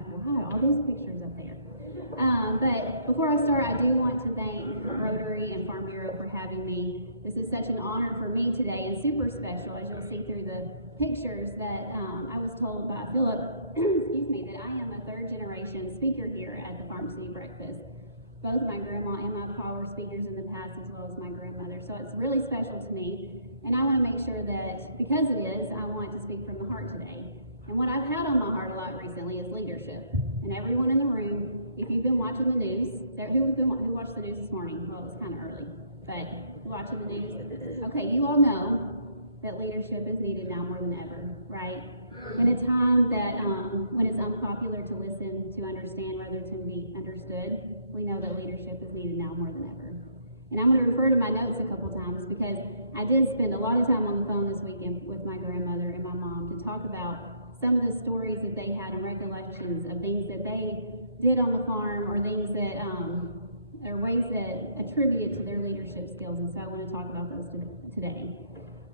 thought, wow, all these pictures up there. But before I start, I do want to thank Rotary and Farm Bureau for having me. This is such an honor for me today and super special, as you'll see through the pictures, that I was told by Philip, excuse me, that I am a third generation speaker here at the Farm City Breakfast. Both my grandma and my pa were speakers in the past, as well as my grandmother. So it's really special to me, and I want to make sure that, because it is, I want to speak from the heart today. And what I've had on my heart a lot recently is leadership. And everyone in the room, if you've been watching the news, who watched the news this morning? Well, it was kind of early, but watching the news. Okay, you all know that leadership is needed now more than ever, right? At a time that when it's unpopular to listen, to understand rather than to be understood, we know that leadership is needed now more than ever. And I'm going to refer to my notes a couple times because I did spend a lot of time on the phone this weekend with my grandmother and my mom to talk about some of the stories that they had and recollections of things that they did on the farm, or things that, or ways that attributed to their leadership skills. And so I want to talk about those today.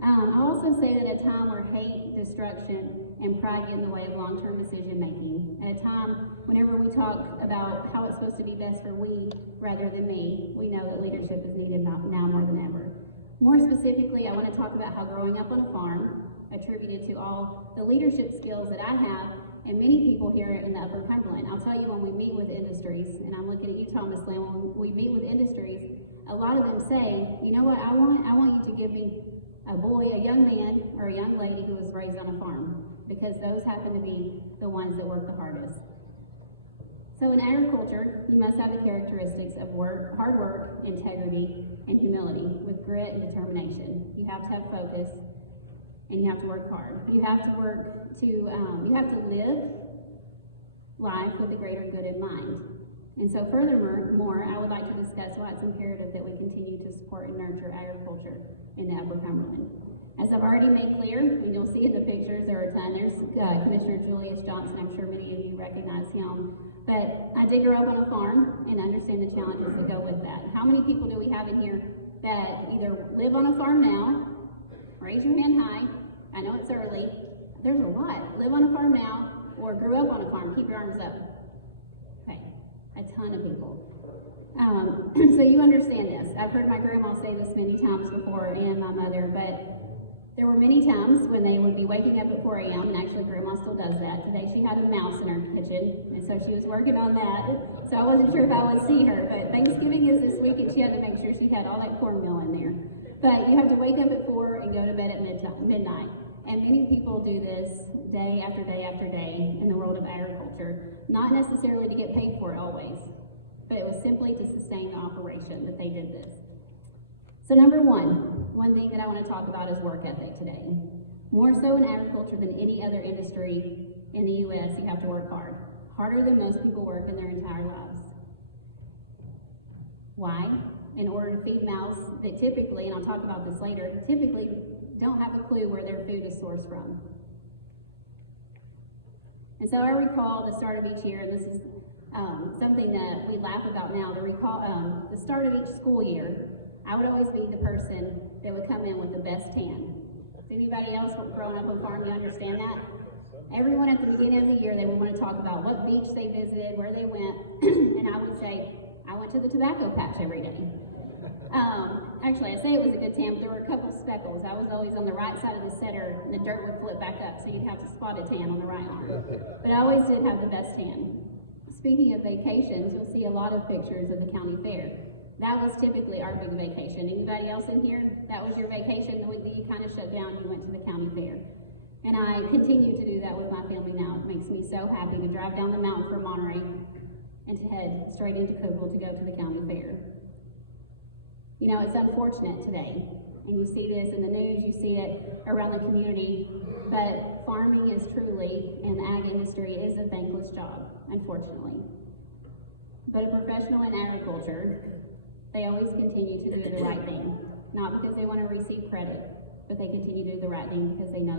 I'll also say that at a time where hate, destruction, and pride get in the way of long-term decision making, at a time whenever we talk about how it's supposed to be best for we rather than me, we know that leadership is needed now more than ever. More specifically, I want to talk about how growing up on a farm attributed to all the leadership skills that I have and many people here in the Upper Cumberland. I'll tell you, when we meet with industries, and I'm looking at you, Thomas Lynn, when we meet with industries, a lot of them say, you know what, I want you to give me a boy, a young man, or a young lady who was raised on a farm, because those happen to be the ones that work the hardest. So in agriculture, you must have the characteristics of hard work, integrity, and humility, with grit and determination. You have to have focus, and you have to work hard. You have to work to, you have to live life with the greater good in mind. And so furthermore, I would like to discuss why it's imperative that we continue to support and nurture agriculture in the Upper Cumberland. As I've already made clear, and you'll see in the pictures, there are a ton. There's Commissioner Julius Johnson. I'm sure many of you recognize him. But I did grow up on a farm and understand the challenges that go with that. How many people do we have in here that either live on a farm now? Raise your hand high. I know it's early. There's a lot. Live on a farm now, or grew up on a farm. Keep your arms up. Okay, a ton of people. So you understand this. I've heard my grandma say this many times before, and my mother, but there were many times when they would be waking up at 4 a.m., and actually grandma still does that. Today she had a mouse in her kitchen, and so she was working on that. So I wasn't sure if I would see her, but Thanksgiving is this week, and she had to make sure she had all that cornmeal in there. But you have to wake up at 4 and go to bed at midnight. And many people do this day after day after day in the world of agriculture, not necessarily to get paid for it always, but it was simply to sustain the operation that they did this. So number one thing that I want to talk about is work ethic today. More so in agriculture than any other industry in the U.S., you have to work hard. Harder than most people work in their entire lives. Why? In order to feed mouths that typically, and I'll talk about this later, typically don't have a clue where their food is sourced from. And so I recall the start of each year, and this is something that we laugh about now, to recall the start of each school year, I would always be the person that would come in with the best tan. Does anybody else growing up on a farm, you understand that? Everyone at the beginning of the year, they would want to talk about what beach they visited, where they went, and I would say, I went to the tobacco patch every day. Actually, I say it was a good tan, but there were a couple of speckles. I was always on the right side of the setter, and the dirt would flip back up, so you'd have to spot a tan on the right arm. But I always did have the best tan. Speaking of vacations, you'll see a lot of pictures of the county fair. That was typically our big vacation. Anybody else in here? That was your vacation, the week that you kind of shut down, you went to the county fair. And I continue to do that with my family now. It makes me so happy to drive down the mountain from Monterey and to head straight into Cookville to go to the county fair. You know, it's unfortunate today, and you see this in the news, you see it around the community, but farming is truly, and the ag industry is a thankless job, unfortunately. But a professional in agriculture, they always continue to do the right thing, not because they want to receive credit, but they continue to do the right thing because they know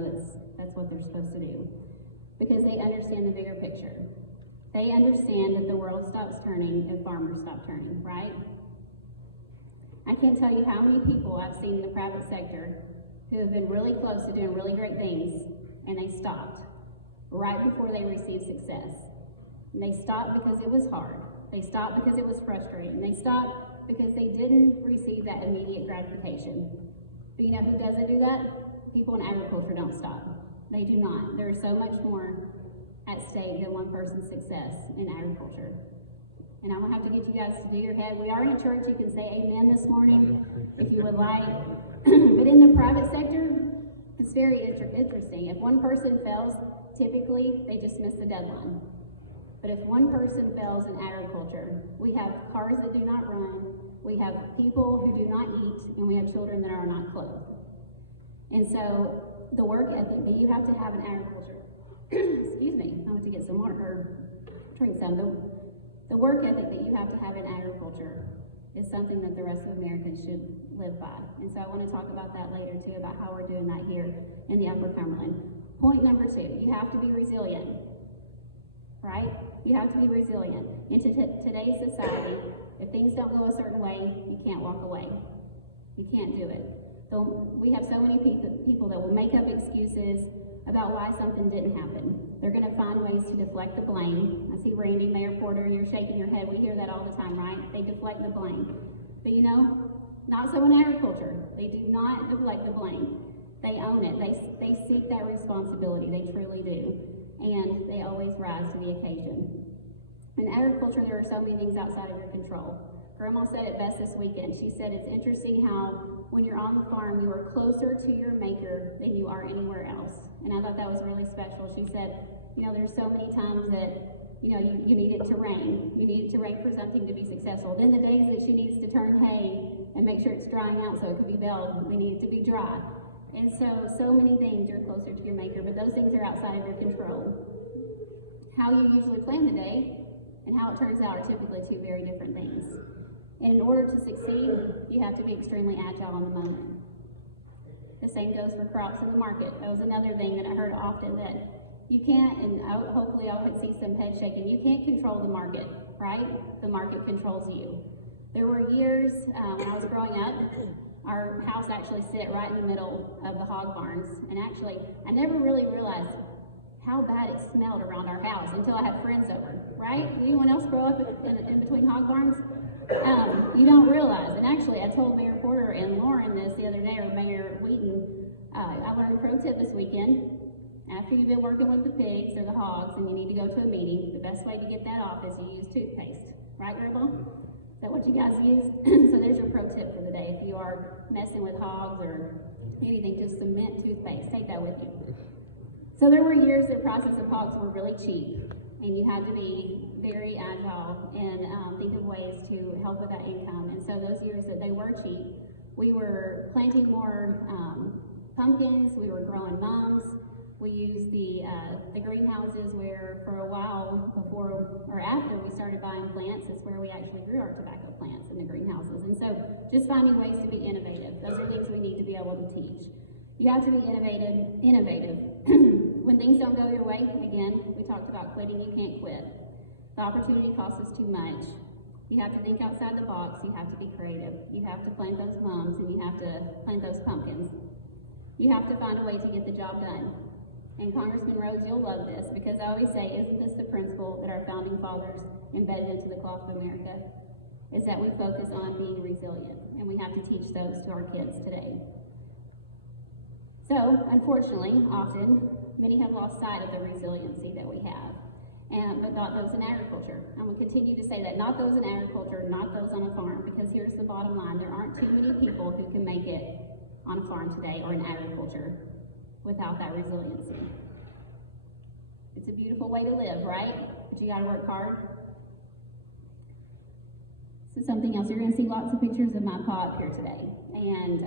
that's what they're supposed to do, because they understand the bigger picture. They understand that the world stops turning if farmers stop turning, right? I can't tell you how many people I've seen in the private sector who have been really close to doing really great things, and they stopped right before they received success. And they stopped because it was hard. They stopped because it was frustrating. They stopped because they didn't receive that immediate gratification. But you know who doesn't do that? People in agriculture don't stop. They do not. There is so much more at stake than one person's success in agriculture. And I'm gonna have to get you guys to do your head. We are in a church, you can say amen this morning if you would like. But in the private sector, it's very interesting. If one person fails, typically they just miss the deadline. But if one person fails in agriculture, we have cars that do not run, we have people who do not eat, and we have children that are not clothed. And so the work ethic that you have to have in agriculture, excuse me, I want to get some water or drink some. The work ethic that you have to have in agriculture is something that the rest of Americans should live by. And so I want to talk about that later too, about how we're doing that here in the Upper Cumberland. Point number 2, you have to be resilient, right? You have to be resilient. In today's society, if things don't go a certain way, you can't walk away. You can't do it. So we have so many people that will make up excuses about why something didn't happen. They're going to find ways to deflect the blame. I see Randy, Mayor Porter, and you're shaking your head. We hear that all the time, right? They deflect the blame. But you know, not so in agriculture. They do not deflect the blame. They own it. They seek that responsibility. They truly do. And they always rise to the occasion. In agriculture, there are so many things outside of your control. Grandma said it best this weekend. She said it's interesting how when you're on the farm, you are closer to your maker than you are anywhere else. And I thought that was really special. She said, you know, there's so many times that, you know, you need it to rain. You need it to rain for something to be successful. Then the days that she needs to turn hay and make sure it's drying out so it can be baled, we need it to be dry. And so many things you're closer to your maker, but those things are outside of your control. How you usually plan the day and how it turns out are typically two very different things. And in order to succeed, you have to be extremely agile on the moment. The same goes for crops in the market. That was another thing that I heard often, that you can't, and hopefully I could see some head shaking, you can't control the market, right? The market controls you. There were years when I was growing up, our house actually sit right in the middle of the hog barns. And actually, I never really realized how bad it smelled around our house until I had friends over, right? Anyone else grow up in between hog barns? You don't realize. And actually, I told Mayor Porter and Lauren this the other day, or Mayor Wheaton, I learned a pro tip this weekend. After you've been working with the pigs or the hogs and you need to go to a meeting, the best way to get that off is you use toothpaste. Right, Grandma? Is that what you guys use? So there's your pro tip for the day. If you are messing with hogs or anything, just some mint toothpaste. Take that with you. So there were years that processed hogs were really cheap, and you had to be very agile and think of ways to help with that income. And so those years that they were cheap, we were planting more pumpkins, we were growing mums. We used the greenhouses where for a while before or after we started buying plants, is where we actually grew our tobacco plants in the greenhouses. And so just finding ways to be innovative. Those are things we need to be able to teach. You have to be innovative. When things don't go your way, again, we talked about quitting, you can't quit. The opportunity costs us too much. You have to think outside the box, you have to be creative. You have to plant those mums and you have to plant those pumpkins. You have to find a way to get the job done. And Congressman Rose, you'll love this, because I always say, isn't this the principle that our founding fathers embedded into the cloth of America? Is that we focus on being resilient, and we have to teach those to our kids today. So, unfortunately, often, many have lost sight of the resiliency that we have, but not those in agriculture. I'm going to continue to say that, not those in agriculture, not those on a farm, because here's the bottom line. There aren't too many people who can make it on a farm today or in agriculture without that resiliency. It's a beautiful way to live, right? But you gotta work hard. So something else, you're gonna see lots of pictures of my pa up here today. And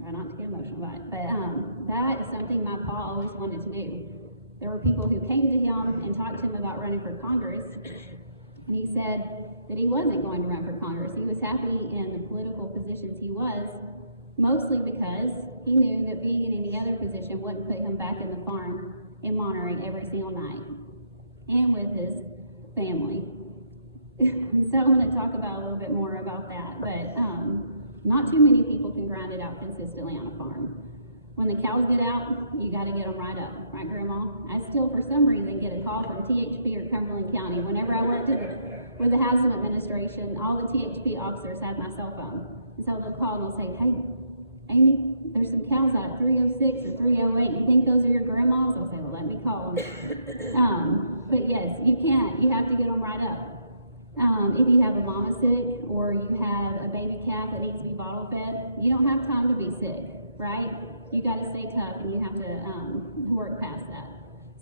try not to get emotional about it, but that is something my pa always wanted to do. There were people who came to him and talked to him about running for Congress, and he said that he wasn't going to run for Congress. He was happy in the political positions he was, mostly because he knew that being in any other position wouldn't put him back in the farm in Monterey every single night, and with his family. So I'm going to talk about a little bit more about that, but not too many people can grind it out consistently on a farm. When the cows get out, you got to get them right up, right, Grandma? I still, for some reason, get a call from THP or Cumberland County. Whenever I worked with the Housing Administration, all the THP officers had my cell phone. And so they'll call and they'll say, hey, Amy, there's some cows out at 306 or 308. You think those are your grandmas? I'll say, well, let me call them. But yes, you can't. You have to get them right up. If you have a mama sick or you have a baby calf that needs to be bottle fed, you don't have time to be sick, right? You got to stay tough and you have to work past that.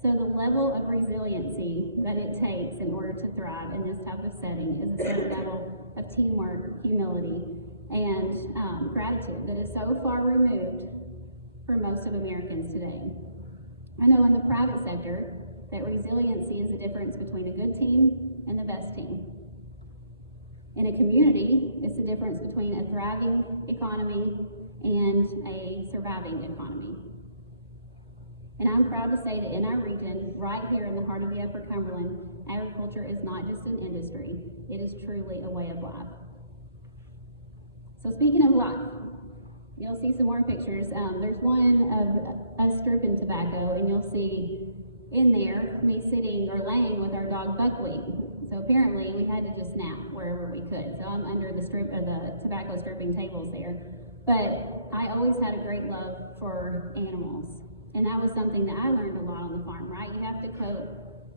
So the level of resiliency that it takes in order to thrive in this type of setting is a certain level of teamwork, humility, and gratitude that is so far removed for most of Americans today. I know in the private sector that resiliency is the difference between a good team and the best team. In a community, it's the difference between a thriving economy and a surviving economy. And I'm proud to say that in our region, right here in the heart of the Upper Cumberland, agriculture is not just an industry, it is truly a way of life. So speaking of life, you'll see some more pictures. There's one of us stripping tobacco, and you'll see in there me sitting or laying with our dog Buckwheat. So apparently we had to just nap wherever we could. So I'm under the tobacco stripping tables there. But I always had a great love for animals. And that was something that I learned a lot on the farm, right? You have to cope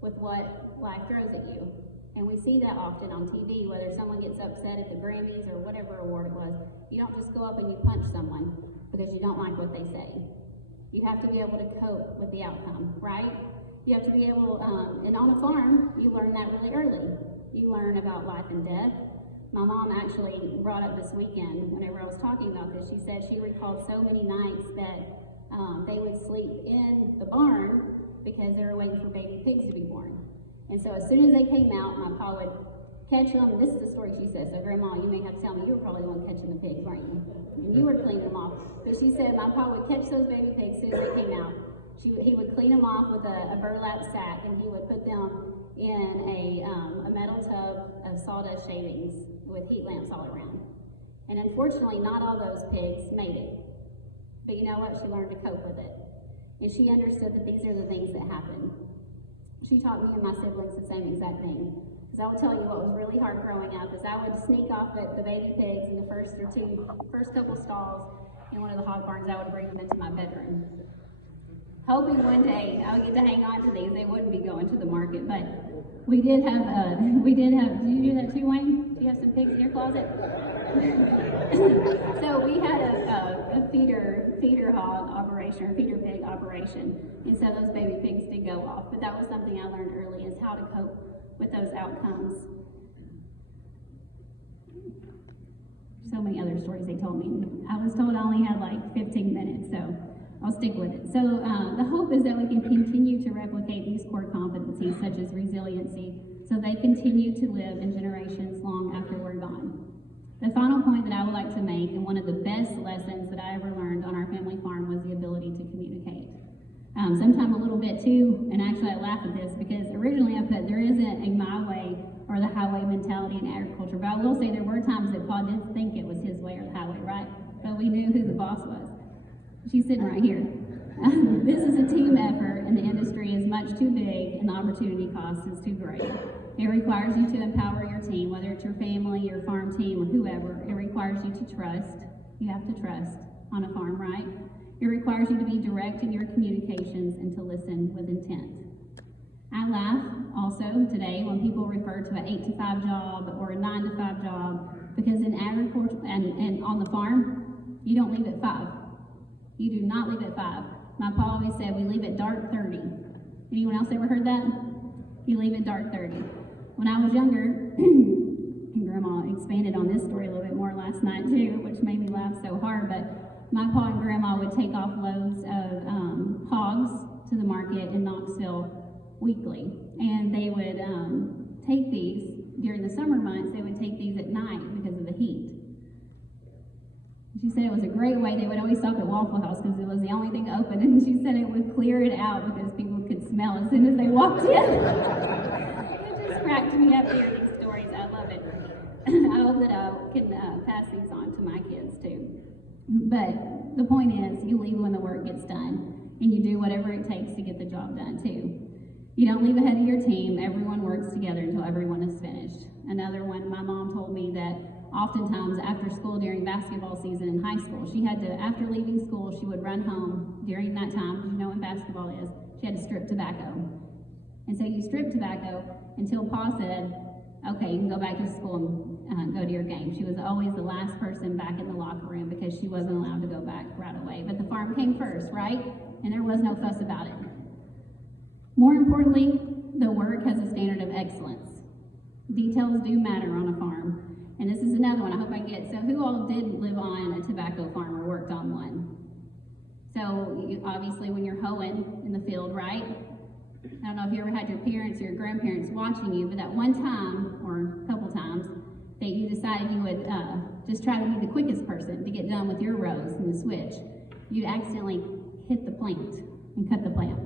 with what life throws at you. And we see that often on TV, whether someone gets upset at the Grammys or whatever award it was. You don't just go up and you punch someone because you don't like what they say. You have to be able to cope with the outcome, right? You have to be able, and on a farm, you learn that really early. You learn about life and death. My mom actually brought up this weekend, whenever I was talking about this, she said she recalled so many nights that they would sleep in the barn because they were waiting for baby pigs to be born. And so as soon as they came out, my pa would catch them. This is the story she says. So Grandma, you may have to tell me, you were probably the one catching the pigs, weren't you? And you were cleaning them off. But she said my pa would catch those baby pigs as soon as they came out. He would clean them off with a burlap sack, and he would put them in a metal tub of sawdust shavings with heat lamps all around. And unfortunately, not all those pigs made it. But you know what? She learned to cope with it. And she understood that these are the things that happen. She taught me and my siblings the same exact thing. Because I will tell you what was really hard growing up is I would sneak off the baby pigs in the first couple stalls in one of the hog barns. I would bring them into my bedroom, hoping one day I would get to hang on to these. They wouldn't be going to the market. But we did have, did you do that too, Wayne? Do you have some pigs in your closet? So we had a feeder hog operation, or feeder pig operation. And so those baby pigs did go off. But that was something I learned early, is how to cope with those outcomes. So many other stories they told me. I was told I only had like 15 minutes, so I'll stick with it. So the hope is that we can continue to replicate these core competencies, such as resiliency, so they continue to live in generations long after we're gone. The final point that I would like to make, and one of the best lessons that I ever learned on our family farm, was the ability to communicate. Sometimes a little bit too, and actually I laugh at this because originally I put there isn't a my way or the highway mentality in agriculture, but I will say there were times that Paul did think it was his way or the highway, right? But we knew who the boss was. She's sitting right here. This is a team effort, and the industry is much too big, and the opportunity cost is too great. It requires you to empower your team, whether it's your family, your farm team, or whoever. It requires you to trust. You have to trust on a farm, right? It requires you to be direct in your communications and to listen with intent. I laugh also today when people refer to an 8-to-5 job or a 9-to-5 job, because in agriculture and on the farm, you don't leave at 5. You do not leave at 5. My pa always said we leave at dark 30. Anyone else ever heard that? You leave at dark 30. When I was younger, and Grandma expanded on this story a little bit more last night too, which made me laugh so hard, but my pa and Grandma would take off loads of hogs to the market in Knoxville weekly. And they would take these, during the summer months, they would take these at night because of the heat. She said it was a great way. They would always stop at Waffle House because it was the only thing open, and she said it would clear it out because people could smell as soon as they walked in. It just cracked me up hearing these stories. I love it. I hope that I can pass these on to my kids too. But the point is, you leave when the work gets done, and you do whatever it takes to get the job done too. You don't leave ahead of your team. Everyone works together until everyone is finished. Another one, my mom told me that oftentimes after school during basketball season in high school, she had to, after leaving school, she would run home during that time, you know what basketball is, she had to strip tobacco. And so you strip tobacco until Pa said, okay, you can go back to school and go to your game. She was always the last person back in the locker room because she wasn't allowed to go back right away. But the farm came first, right? And there was no fuss about it. More importantly, the work has a standard of excellence. Details do matter on a farm. And this is another one I hope I get. So who all did live on a tobacco farm or worked on one? So obviously when you're hoeing in the field, right? I don't know if you ever had your parents or your grandparents watching you, but that one time, or a couple times, that you decided you would just try to be the quickest person to get done with your rows in the switch, you'd accidentally hit the plant and cut the plant.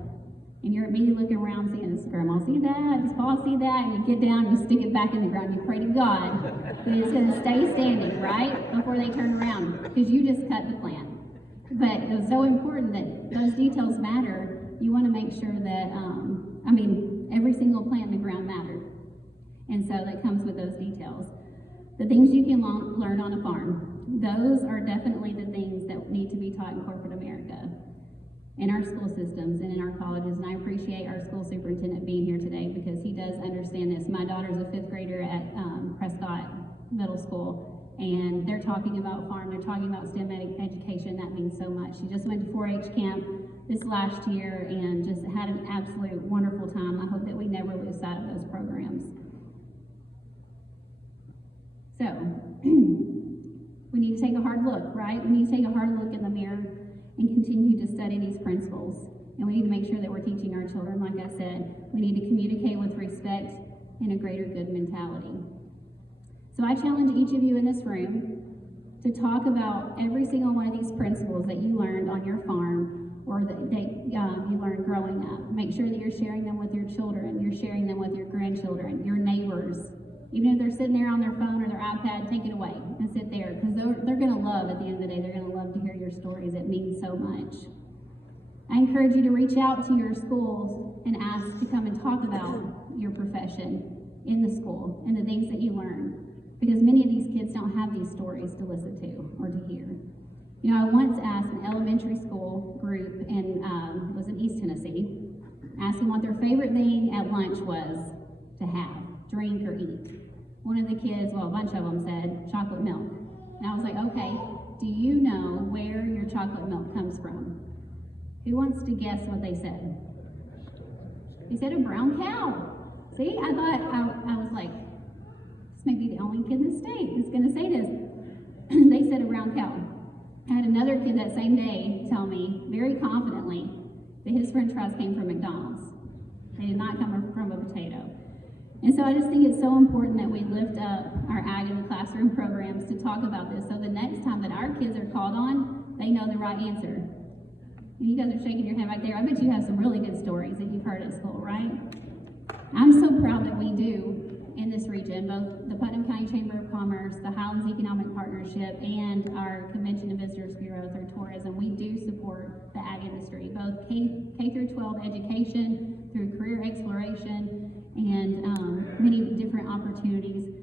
And you're immediately looking around saying, does Grandma see that? Does Pa see that? And you get down, you stick it back in the ground, you pray to God that it's going to stay standing, right? Before they turn around, because you just cut the plant. But it was so important that those details matter. You want to make sure that, every single plant in the ground mattered. And so that comes with those details. The things you can learn on a farm, those are definitely the things that need to be taught in corporate America, in our school systems and in our colleges. And I appreciate our school superintendent being here today because he does understand this. My daughter's a 5th grader at Prescott Middle School, and they're talking about farm, they're talking about STEM education. That means so much. She just went to 4-H camp this last year and just had an absolute wonderful time. I hope that we never lose sight of those programs. So, we need to take a hard look, right? We need to take a hard look in the mirror and continue to study these principles. And we need to make sure that we're teaching our children, like I said. We need to communicate with respect and a greater good mentality. So I challenge each of you in this room to talk about every single one of these principles that you learned on your farm or that you learned growing up. Make sure that you're sharing them with your children, you're sharing them with your grandchildren, your neighbors. Even if they're sitting there on their phone or their iPad, take it away and sit there, because they're going to love, at the end of the day, they're going to love to hear your stories. It means so much. I encourage you to reach out to your schools and ask to come and talk about your profession in the school and the things that you learn, because many of these kids don't have these stories to listen to or to hear. You know, I once asked an elementary school group was in East Tennessee, asked them what their favorite thing at lunch was to have, drink or eat. One of the kids, well, a bunch of them said chocolate milk. And I was like, okay, do you know where your chocolate milk comes from? Who wants to guess what they said? They said a brown cow. See, I thought, I was like, this may be the only kid in the state that's going to say this. They said a brown cow. I had another kid that same day tell me very confidently that his french fries came from McDonald's. They did not come from a potato. And so I just think it's so important that we lift up our Ag in the Classroom programs to talk about this, so the next time that our kids are called on, they know the right answer. And you guys are shaking your head right there. I bet you have some really good stories that you've heard at school, right? I'm so proud that we do in this region, both the Putnam County Chamber of Commerce, the Highlands Economic Partnership, and our Convention and Visitors Bureau through tourism. We do support the ag industry, both K through 12 education, through career exploration, and many different opportunities.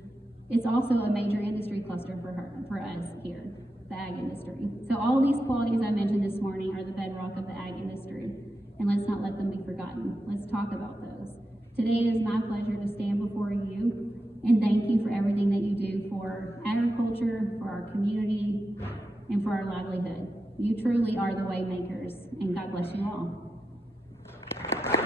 It's also a major industry cluster for us here, the ag industry. So all of these qualities I mentioned this morning are the bedrock of the ag industry, and let's not let them be forgotten. Let's talk about those. Today it is my pleasure to stand before you and thank you for everything that you do for agriculture, for our community, and for our livelihood. You truly are the way makers, and God bless you all.